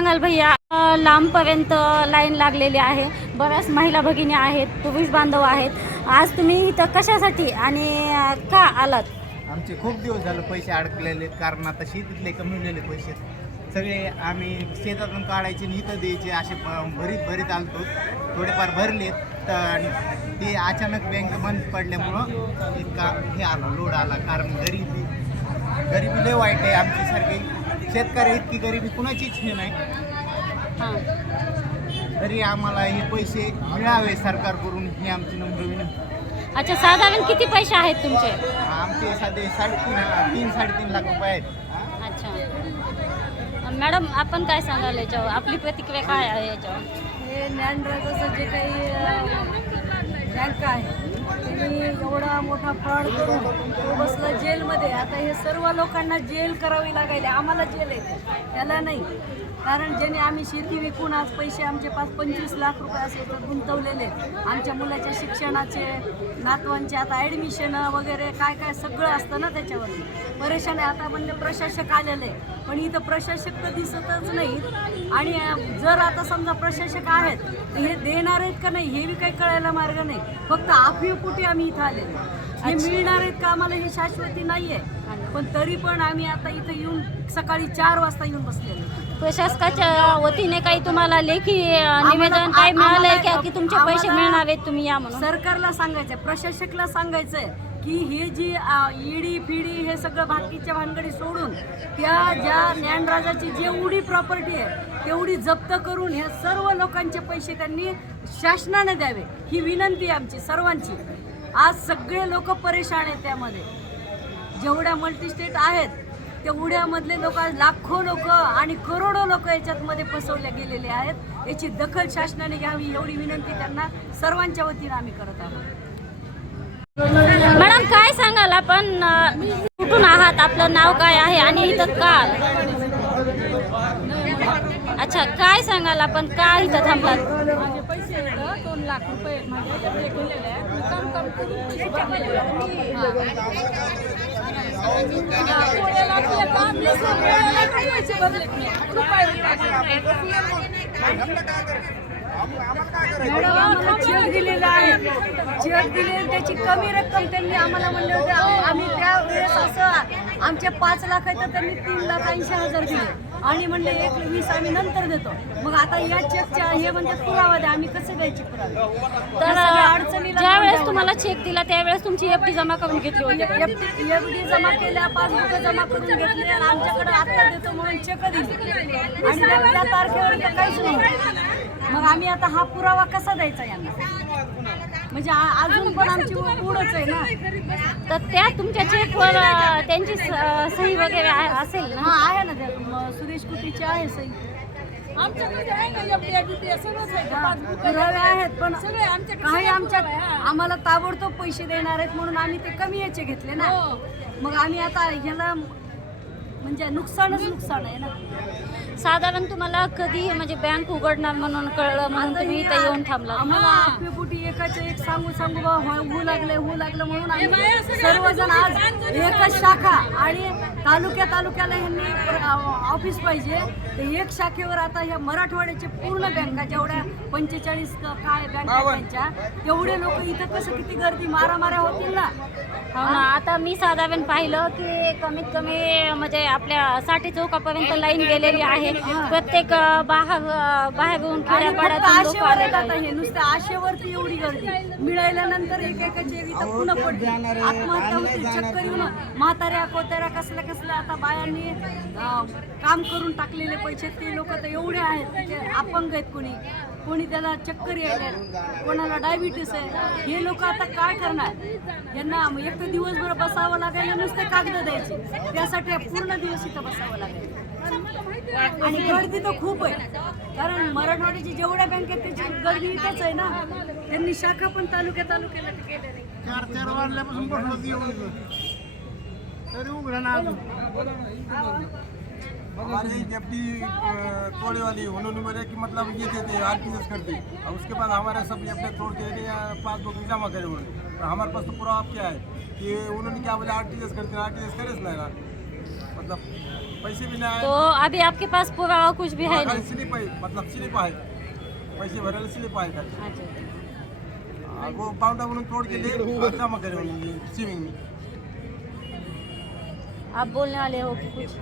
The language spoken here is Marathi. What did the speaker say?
सांगाल भैया लांबपर्यंत लाईन लागलेली आहे. बऱ्याच महिला भगिनी आहेत पुरुष बांधव आहेत. आज तुम्ही इथं कशासाठी आणि का आलात? आमचे खूप दिवस झालं पैसे अडकलेले कारण आता शेतीतले कमवलेले पैसे सगळे आम्ही शेतातून काढायचे आणि इथं द्यायचे असे प- भरीत भरीत आलतो. थोडेफार भरलेत तर ते अचानक बँक बंद पडल्यामुळं इतका हे आला लोड आला कारण गरिबी. गरिबी लय वाईट आहे आमच्यासारखी. शेतकरी इतकी गरिबी कुणाचीच हे नाही. हां. तरी आम्हाला हे पैसे मिळावे सरकारकडून ही आमची नम्र विनंती. अच्छा साधारण किती पैसे आहेत तुमचे? आमचे साधे साडेतीन तीन साडेतीन लाख रुपये आहेत. अच्छा. मॅडम आपण काय सांगाल याच्यावर? आपली प्रतिक्रिया काय आहे याच्यावर? हे ज्ञानराजाचं जे काही बँक आहे त्यांनी एवढा मोठा फ्रॉड करून तो बसला जेलमध्ये. आता हे सर्व लोकांना जेल करावी लागायला. आम्हाला जेल आहे त्याला नाही. कारण ज्याने आम्ही शेती विकून आज पैसे आमचे पाच पंचवीस लाख रुपये असे गुंतवलेले. आमच्या मुलाच्या शिक्षणाचे नातवांचे आता ॲडमिशन वगैरे काय काय सगळं असतं ना त्याच्यावरती. परेशान आहे आता म्हणजे प्रशासक आलेले. पण इथं प्रशासक तर दिसतच नाहीत. आणि जर आता समजा प्रशासक आहेत तर हे देणार आहेत का नाही हे बी काही कळायला मार्ग नाही. फक्त आफीवपुटी आम्ही इथं आलेलो. हे मिळणार आहेत का आम्हाला हे शाश्वती नाही आहे पण तरी पण आम्ही आता इथं येऊन सकाळी चार वाजता येऊन बसलेलो. प्रशासकाच्या वतीने काही तुम्हाला लेखी निवेदन काही मिळालंय का? की तुमचे पैसे मिळणार आहेत तुम्ही या म्हणून? सरकारला सांगायचंय प्रशासकला सांगायचंय की हे जी ईडी फिडी हे सगळं बाकीच्या भानगडी सोडून त्या ज्या ज्ञानराजाची जेवढी प्रॉपर्टी आहे तेवढी जप्त करून ह्या सर्व लोकांचे पैसे त्यांनी शासनाने द्यावे ही विनंती आहे आमची सर्वांची. आज सगळे लोक परेशान आहेत त्यामध्ये. जेवढ्या मल्टीस्टेट आहेत तेवढ्यामधले लोक आज लाखो लोक आणि करोडो लोक याच्यातमध्ये फसवले गेलेले आहेत. याची दखल शासनाने घ्यावी एवढी विनंती त्यांना सर्वांच्या वतीनं आम्ही करत आहोत. मॅडम काय सांगाल आपण? कुठून आहात? आपलं नाव काय आहे आणि इथं का? अच्छा काय सांगाल आपण? का इथं थांबलात? माझे पैसे आहेत दोन लाख रुपये माझे चेक दिलेला आहे चेक दिले त्याची कमी रक्कम त्यांनी आम्हाला म्हणले होते आम्ही त्या वेळेस असं आमचे पाच लाखाचं तर त्यांनी तीन लाख ऐंशी हजार दिले. आणि म्हणले एक वीस आम्ही नंतर देतो. मग आता या चेकच्या हे म्हणजे पुरावा द्या आम्ही कसे द्यायचे पुरावे तर या सगळ्या अडचणीला ज्या तोंड वेळेस द्यावं तुम्हाला चेक दिला त्यावेळेस तुमची एफडी जमा करून घेतली होती. का? एफडी जमा केल्या पासबुक जमा करून घेतली आणि आमच्याकडे आत्ता देतो म्हणून चेक दिली. आणि त्या- तारखेवर तर काहीच नव्हतं मग आम्ही आता हा पुरावा कसा द्यायचा यांना? म्हणजे अजून पण आमची पुढंच आहे ना. तर त्या तुमच्या चेकवर त्यांची सही वगैरे असेल ना? हा आहे ना त्या. सुरेश कुटीची आहे सही. हा, पुरावे आहेत पण काही आमच्या आम्हाला ताबडतोब पैसे देणार आहेत म्हणून आम्ही ते कमी याचे घेतले ना. मग आम्ही आता ह्याला म्हणजे नुकसानच नुकसान आहे ना. साधारण तुम्हाला कधी म्हणजे बँक उघडणार म्हणून कळलं म्हणून तुम्ही इथं येऊन थांबला आम्हाला आपल्यापोटी एकाचे एक सांगू सांगू बा हो- होऊ लागले होऊ लागलं म्हणून आम्ही सर्वजण आज एकच शाखा आणि तालुक्या तालुक्याला ह्यांनी ऑफिस पाहिजे. तर एक शाखेवर आता ह्या मराठवाड्याचे पूर्ण बँका जेवढ्या पंचेचाळीस काय बँका आहेत त्यांच्या तेवढे लोक इथं कसं किती गर्दी मारामाऱ्या होतील ना? हो ना आता मी साधारण पाहिलं की कमीत कमी म्हणजे आपल्या साठी चौकापर्यंत लाईन गेलेली आहे. प्रत्येक बाहेर बाहेरून. हे नुसत्या आशेवरती एवढी गर्दी. मिळाल्यानंतर एक एकाची एक इथं पुन्हा पडते आत्महत्या होतील चक्कर येऊन म्हाताऱ्या कोत्याऱ्या कसल्या कसलं आता बायांनी काम करून टाकलेले पैसे ते लोक तर एवढे आहेत अपंग आहेत कोणी. कोणी त्याला चक्कर यायला कोणाला डायबिटीस आहे. हे लोक आता काय करणार? यांना एक तर दिवसभर बसावं लागायला नुसते कागद द्यायचे. त्यासाठी पूर्ण दिवस इथं बसावं लागेल आणि गर्दी तर खूप आहे. कारण मराठवाड्याची जेवढ्या बँकेत त्याची गर्दी इथेच आहे ना. त्यांनी शाखा पण तालुक्या तालुक्याला केल्या नाही. हमारे एफडी तोड़े वाली उन्होंने बोले कि मतलब ये देते आर टी एस करते. और उसके बाद हमारे सब एफ़ तोड़ के दे पासबुक जमा करे हुए और हमारे पास तो पूरा आप क्या है कि उन्होंने क्या बोले आर टी एस करते आर टी एस नाही ना मतलब पैसे भी नहीं तो अभी आपके पास पुरावा कुछ भी है नहीं? स्लिप आहे मतलब स्लिप आहे पैसे भरायला स्लिप खाली अच्छा। हाँ, वो पाउंडा म्हणून तोड़ के ले जमा करे स्विमिंग में। आप बोलने वाले हो कि कुछ